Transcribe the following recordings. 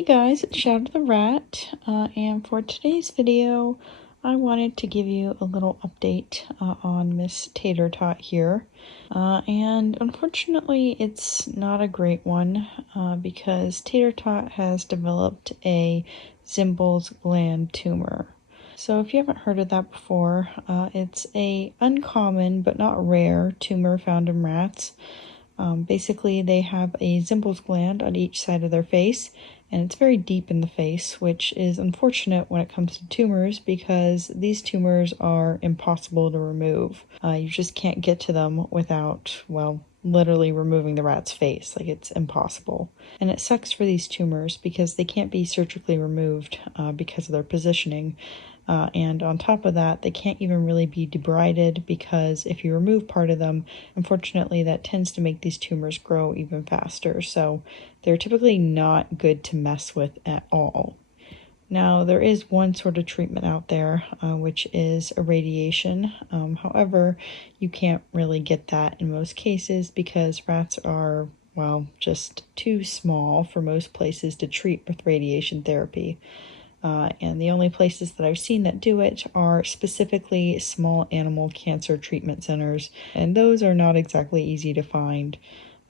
Hey guys, it's Shadow the Rat, and for today's video, I wanted to give you a little update on Miss Tater Tot here. And unfortunately, it's not a great one because Tater Tot has developed a zymbals gland tumor. So if you haven't heard of that before, it's a uncommon but not rare tumor found in rats. Basically, they have a zymbals gland on each side of their face, and it's very deep in the face, which is unfortunate when it comes to tumors because these tumors are impossible to remove. You just can't get to them without, well, literally removing the rat's face. Like, it's impossible. And it sucks for these tumors because they can't be surgically removed because of their positioning. And on top of that, they can't even really be debrided because if you remove part of them, unfortunately, that tends to make these tumors grow even faster. So they're typically not good to mess with at all. Now, there is one sort of treatment out there, which is irradiation. However, you can't really get that in most cases because rats are, well, just too small for most places to treat with radiation therapy. And the only places that I've seen that do it are specifically small animal cancer treatment centers, and those are not exactly easy to find.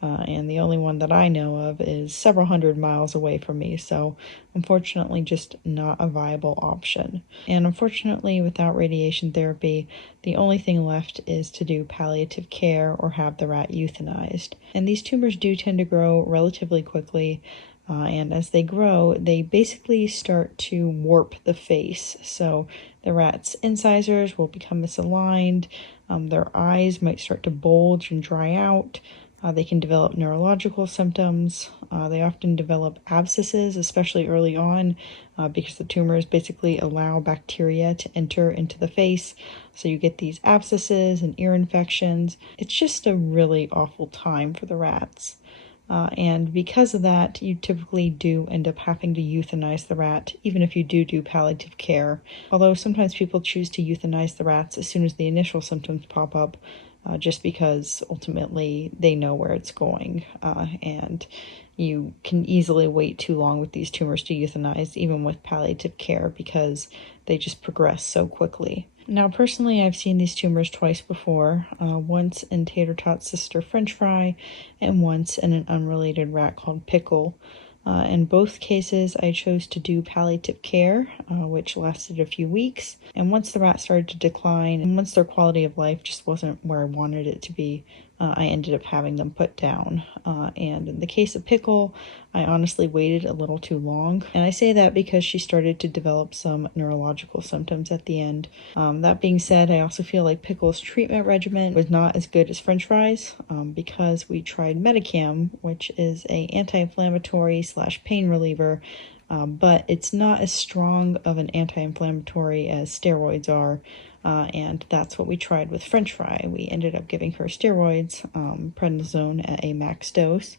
And the only one that I know of is several hundred miles away from me, so unfortunately just not a viable option. And unfortunately, without radiation therapy, the only thing left is to do palliative care or have the rat euthanized. And these tumors do tend to grow relatively quickly. And as they grow, they basically start to warp the face. So the rat's incisors will become misaligned, their eyes might start to bulge and dry out, they can develop neurological symptoms, they often develop abscesses, especially early on, because the tumors basically allow bacteria to enter into the face. So you get these abscesses and ear infections. It's just a really awful time for the rats. And because of that, you typically do end up having to euthanize the rat, even if you do palliative care. Although sometimes people choose to euthanize the rats as soon as the initial symptoms pop up, just because ultimately they know where it's going. And you can easily wait too long with these tumors to euthanize, even with palliative care, because they just progress so quickly. Now, personally, I've seen these tumors twice before, once in Tater Tot's sister French Fry, and once in an unrelated rat called Pickle. In both cases, I chose to do palliative care, which lasted a few weeks. And once the rat started to decline, and once their quality of life just wasn't where I wanted it to be, I ended up having them put down. And in the case of Pickle, I honestly waited a little too long. And I say that because she started to develop some neurological symptoms at the end. That being said, I also feel like Pickle's treatment regimen was not as good as French Fries because we tried Medicam, which is a anti-inflammatory / pain reliever, but it's not as strong of an anti-inflammatory as steroids are. And that's what we tried with French Fry. We ended up giving her steroids, prednisone at a max dose,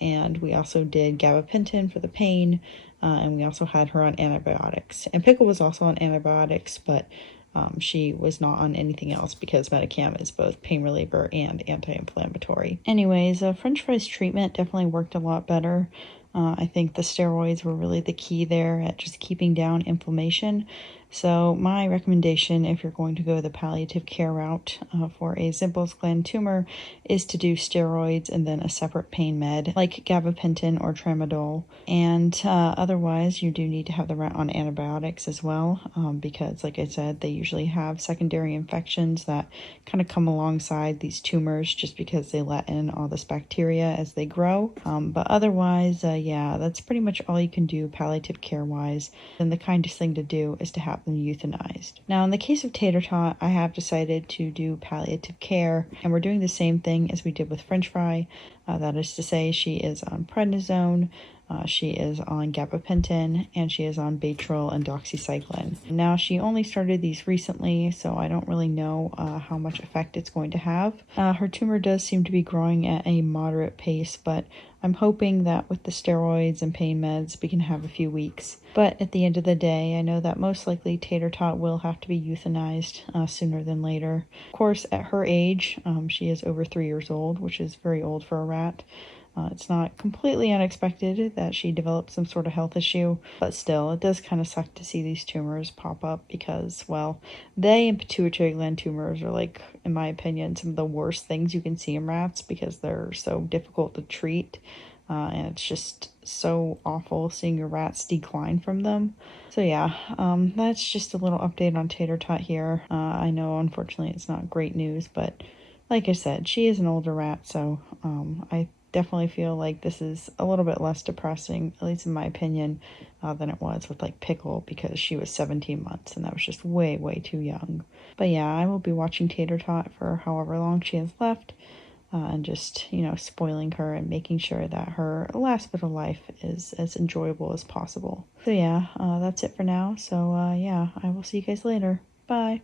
and we also did gabapentin for the pain, and we also had her on antibiotics. And Pickle was also on antibiotics, but she was not on anything else because Medicam is both pain reliever and anti-inflammatory. Anyways, French Fry's treatment definitely worked a lot better. I think the steroids were really the key there at just keeping down inflammation. So my recommendation, if you're going to go the palliative care route for a zymbals gland tumor, is to do steroids and then a separate pain med like gabapentin or tramadol. And otherwise, you do need to have the rat on antibiotics as well because, like I said, they usually have secondary infections that kind of come alongside these tumors just because they let in all this bacteria as they grow. But otherwise, yeah, that's pretty much all you can do palliative care-wise. And the kindest thing to do is to have them euthanized. Now, in the case of Tater Tot, I have decided to do palliative care, and we're doing the same thing as we did with French Fry. That is to say, she is on prednisone, she is on gabapentin, and she is on Baytril and doxycycline. Now, she only started these recently, so I don't really know how much effect it's going to have. Her tumor does seem to be growing at a moderate pace, but I'm hoping that with the steroids and pain meds, we can have a few weeks. But at the end of the day, I know that most likely Tater Tot will have to be euthanized sooner than later. Of course, at her age, she is over 3 years old, which is very old for a rat. It's not completely unexpected that she developed some sort of health issue, but still, it does kind of suck to see these tumors pop up because, well, they and pituitary gland tumors are, like, in my opinion, some of the worst things you can see in rats because they're so difficult to treat. And it's just so awful seeing your rats decline from them. So yeah, that's just a little update on Tater Tot here. I know, unfortunately, it's not great news, but like I said, she is an older rat, so I definitely feel like this is a little bit less depressing, at least in my opinion, than it was with like Pickle because she was 17 months and that was just way, way too young. But yeah, I will be watching Tater Tot for however long she has left. And just, spoiling her and making sure that her last bit of life is as enjoyable as possible. So yeah, that's it for now. So yeah, I will see you guys later. Bye.